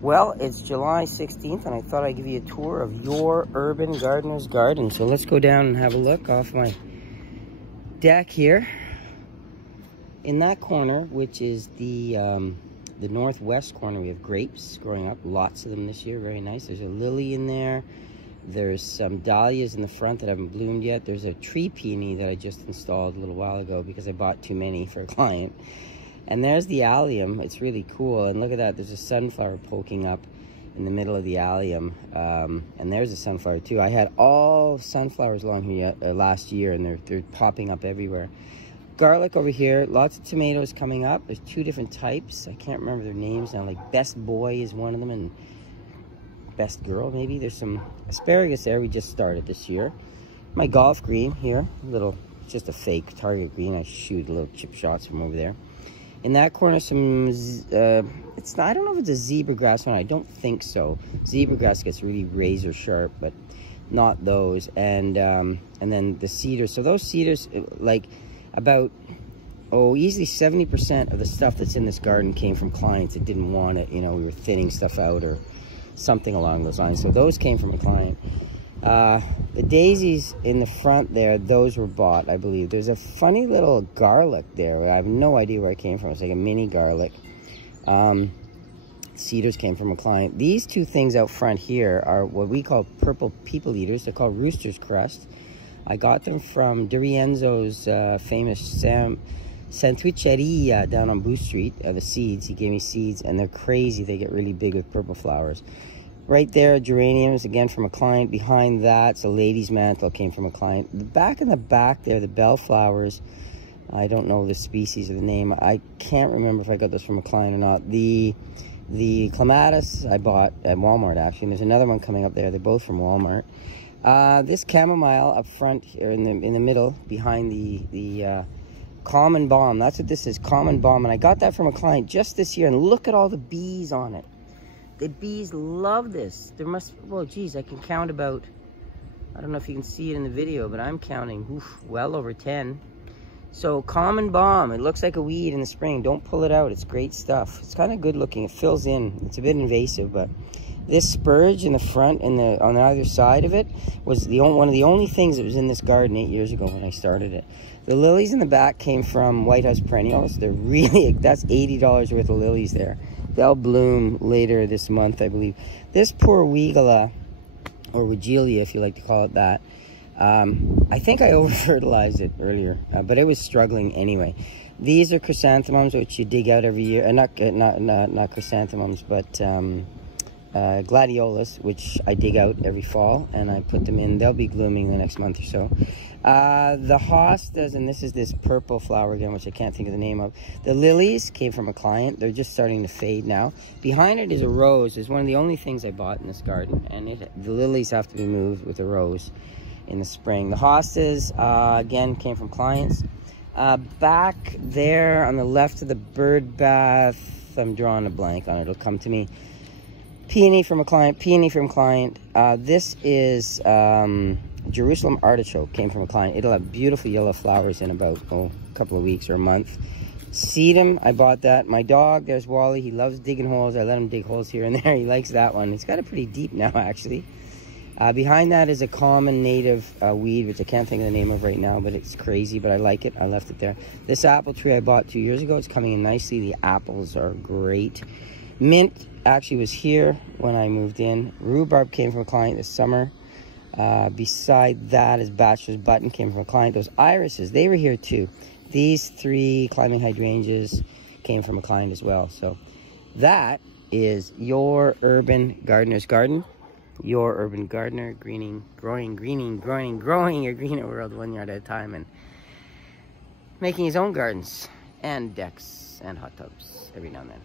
Well, it's July 16th, and I thought I'd give you a tour of Your Urban Gardener's Garden. So let's go down and have a look off my deck here. In that corner, which is the northwest corner, we have grapes growing up. Lots of them this year, very nice. There's a lily in there. There's some dahlias in the front that haven't bloomed yet. There's a tree peony that I just installed a little while ago because I bought too many for a client. And there's the allium. It's really cool. And look at that. There's a sunflower poking up in the middle of the allium. And there's a sunflower too. I had all sunflowers along here last year, and they're popping up everywhere. Garlic over here. Lots of tomatoes coming up. There's two different types. I can't remember their names now. Like Best Boy is one of them, and Best Girl maybe. There's some asparagus there. We just started this year. My golf green here. It's just a fake target green. I shoot little chip shots from over there. In that corner, some, I don't know if it's a zebra grass one. I don't think so. Zebra grass gets really razor sharp, but not those. And then the cedars. So those cedars, like about, easily 70% of the stuff that's in this garden came from clients that didn't want it. You know, we were thinning stuff out or something along those lines. So those came from a client. The daisies in the front there, those were bought, I believe. There's a funny little garlic there. I have no idea where it came from. It's like a mini garlic. Cedars came from a client. These two things out front here are what we call purple people eaters. They're called Rooster's Crust. I got them from DiRienzo's famous Sandwicheria down on Booth Street. The seeds, he gave me seeds, and they're crazy. They get really big with purple flowers. Right there, geraniums, again from a client. Behind that's a lady's mantle, came from a client. The back in the back there, the bellflowers, I don't know the species or the name. I can't remember if I got this from a client or not. The clematis I bought at Walmart, actually. And there's another one coming up there. They're both from Walmart. This chamomile up front here in the middle, behind the common balm. That's what this is, common balm. And I got that from a client just this year. And look at all the bees on it. The bees love this. There must, well, geez, I can count about, I don't know if you can see it in the video, but I'm counting, well over 10. So common balm, it looks like a weed in the spring. Don't pull it out, it's great stuff. It's kind of good looking, it fills in. It's a bit invasive, but this spurge in the front and on either side of it was one of the only things that was in this garden 8 years ago when I started it. The lilies in the back came from White House Perennials. They're really, that's $80 worth of lilies there. They'll bloom later this month, I believe. This poor Weigela, or Weigela if you like to call it that, I think I over-fertilized it earlier, but it was struggling anyway. These are chrysanthemums, which you dig out every year. Not chrysanthemums, but gladiolus, which I dig out every fall, and I put them in. They'll be blooming the next month or so. The hostas, and this is this purple flower again, which I can't think of the name of. The lilies came from a client. They're just starting to fade now. Behind it is a rose. It's one of the only things I bought in this garden, and the lilies have to be moved with a rose in the spring. The hostas, again, came from clients. Back there on the left of the bird bath, I'm drawing a blank on it. It'll come to me. Peony from a client, peony from client. This is Jerusalem artichoke, came from a client. It'll have beautiful yellow flowers in about a couple of weeks or a month. Sedum, I bought that. My dog, there's Wally, he loves digging holes. I let him dig holes here and there. He likes that one. It's got it pretty deep now, actually. Behind that is a common native weed, which I can't think of the name of right now, but it's crazy, but I like it. I left it there. This apple tree I bought 2 years ago. It's coming in nicely. The apples are great. Mint actually was here when I moved in. Rhubarb came from a client this summer. Beside that is Bachelor's Button, came from a client. Those irises, they were here too. These three climbing hydrangeas came from a client as well. So that is Your Urban Gardener's Garden. Your Urban Gardener, growing your greener world 1 yard at a time, and making his own gardens and decks and hot tubs every now and then.